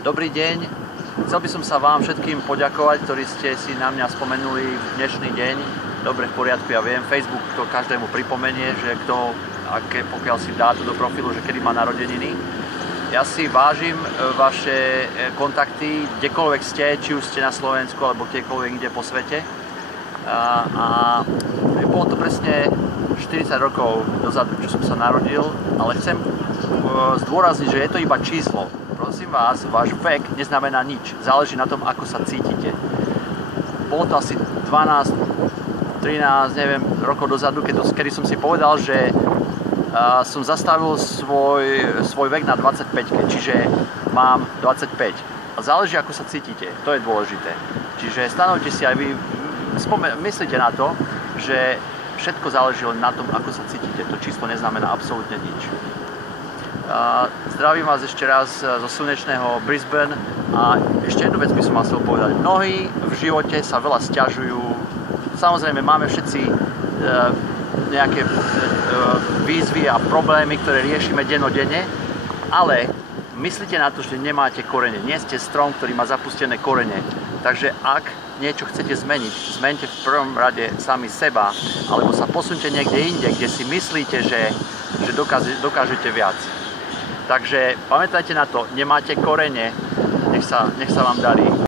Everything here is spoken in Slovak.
Dobrý deň. Chcel by som sa vám všetkým poďakovať, ktorí ste si na mňa spomenuli v dnešný deň. Dobre, v poriadku, ja viem, Facebook to každému pripomenie, že kto, pokiaľ si dá to do profilu, že kedy má narodeniny. Ja si vážim vaše kontakty, kdekoľvek ste, či už ste na Slovensku, alebo kdekoľvek inde po svete. A bolo to presne 40 rokov dozadu, čo som sa narodil, ale chcem zdôrazniť, že je to iba číslo. Prosím vás, váš vek neznamená nič. Záleží na tom, ako sa cítite. Bolo to asi 12, 13, neviem, rokov dozadu, kedy som si povedal, že som zastavil svoj vek na 25, čiže mám 25. A záleží, ako sa cítite. To je dôležité. Čiže stanovte si aj vy, myslíte na to, že všetko záleží len na tom, ako sa cítite. To číslo neznamená absolútne nič. Zdravím vás ešte raz zo slnečného Brisbane a ešte jednu vec by som vám chcel povedať. Mnohí v živote sa veľa sťažujú. Samozrejme, máme všetci nejaké výzvy a problémy, ktoré riešime dennodenne, ale myslíte na to, že nemáte korene. Nie ste strom, ktorý má zapustené korene. Takže ak niečo chcete zmeniť, zmente v prvom rade sami seba, alebo sa posunte niekde inde, kde si myslíte, že dokážete viac. Takže pamätajte na to, nemáte korene, nech sa vám darí.